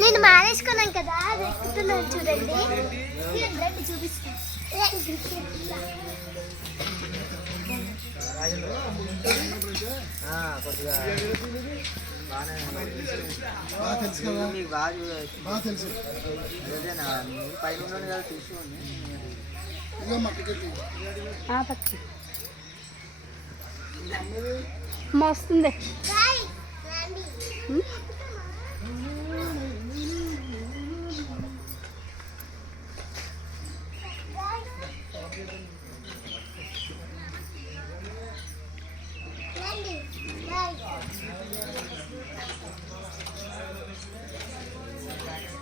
నేను మానేసుకున్నాను కదా అది ఎక్కుతున్నాను చూడండి. రండి చూపిస్తాను తెలుసు కదా. తెలుసు పైన ఉన్నాను పచ్చి. మస్తుంది రండి రండి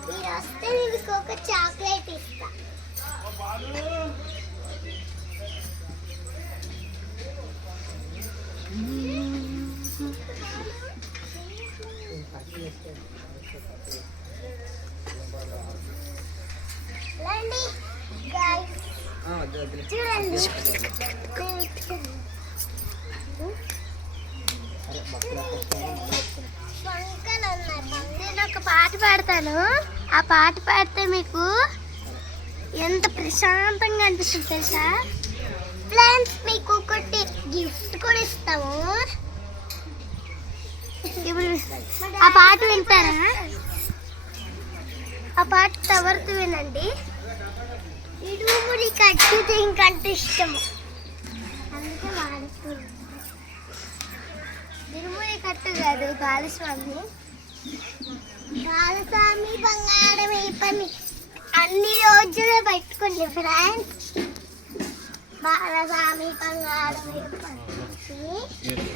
మీరు వస్తే నేను మీకు ఒక చాక్లెట్ ఇస్తా రండి guys. వద్దు వద్దులే చూడండి పంకలు ఉన్నాయి నేను ఒక పాట పాడతాను. ఆ పాట పాడితే మీకు ఎంత ప్రశాంతంగా అనిపిస్తుంది తెలుసా? ఫ్రెండ్స్ మీకు ఒకటి గిఫ్ట్ కూడా ఇస్తాము. ఇప్పుడు ఆ పాట వింటారా? ఆ పాట ఎవరితో వినండి. ఇడుముడి కట్టు ఇంకంటే ఇష్టము. అందుకే వాడుతుంది ఇరుముడి కట్టు కాదు బాలస్వామి. బాలస్వామి బంగారం ఈ పని అన్ని రోజులు పెట్టుకోండి ఫ్రెండ్స్ బాలస్వామి బంగారం ఈ పని.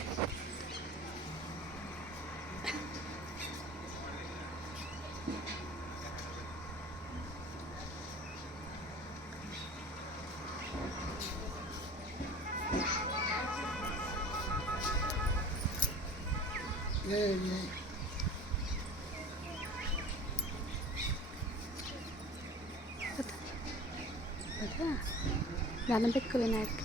ఏ ఏ కదా దండం పెట్టుకో వినాయక్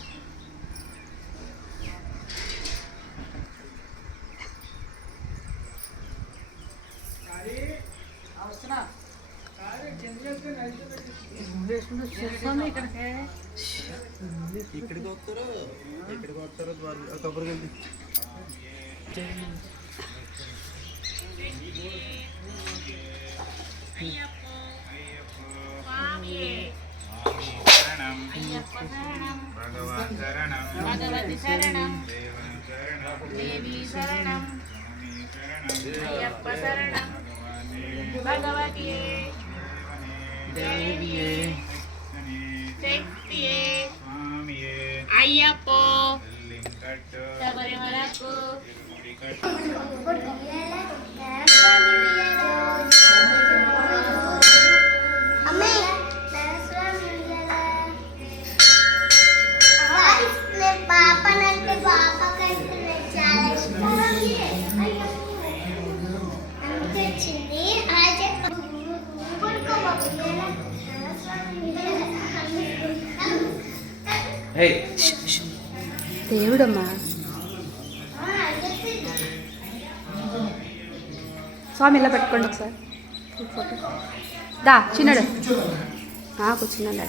ఇక్కడికి వస్తారు ఇక్కడికి వస్తారు కొబ్బరి భగవాన్ శరణం భగవతి శరణం దేవం శరణం అయ్యప్ప. శరణం భగవతి దేవియే శక్తియే అయ్యప్పో శబరిమలకు దేవుడమ్మా. స్వామి ఇలా పెట్టుకోండి ఒకసారి. ఫోటో. దా చిన్నాడు. ఆ, కూర్చున్నాడు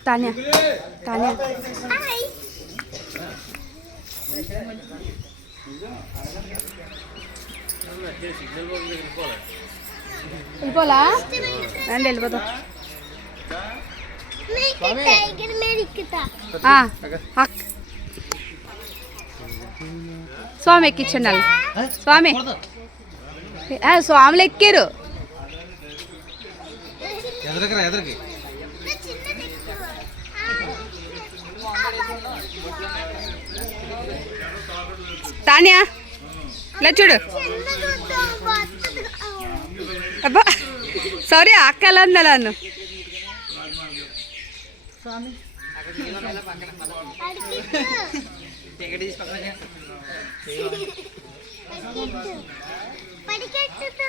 కదండి ఇదో స్వామి Tanya Tanya hi signal board దగ్గర పోలే వెళ్ళిపోలా రండి వెళ్ళిపోతాం స్వామి ఎక్కించండి వాళ్ళు. స్వామి. స్వాములు ఎక్కారు. ఎదరకరా ఎదరకి. తానియా? ఇలా చూడు. అబ్బా. సారీ అక్క ఎలా ఉంది అన్ను?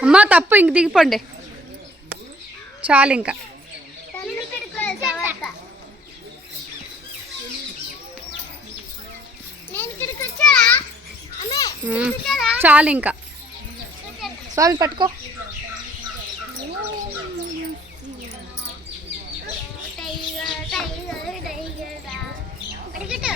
అమ్మ తప్పు ఇంక దిగిపోండి. చాలు ఇంకా. చాలు ఇంకా. స్వామి పట్టుకో. Tiger tiger tiger పడికెట్టు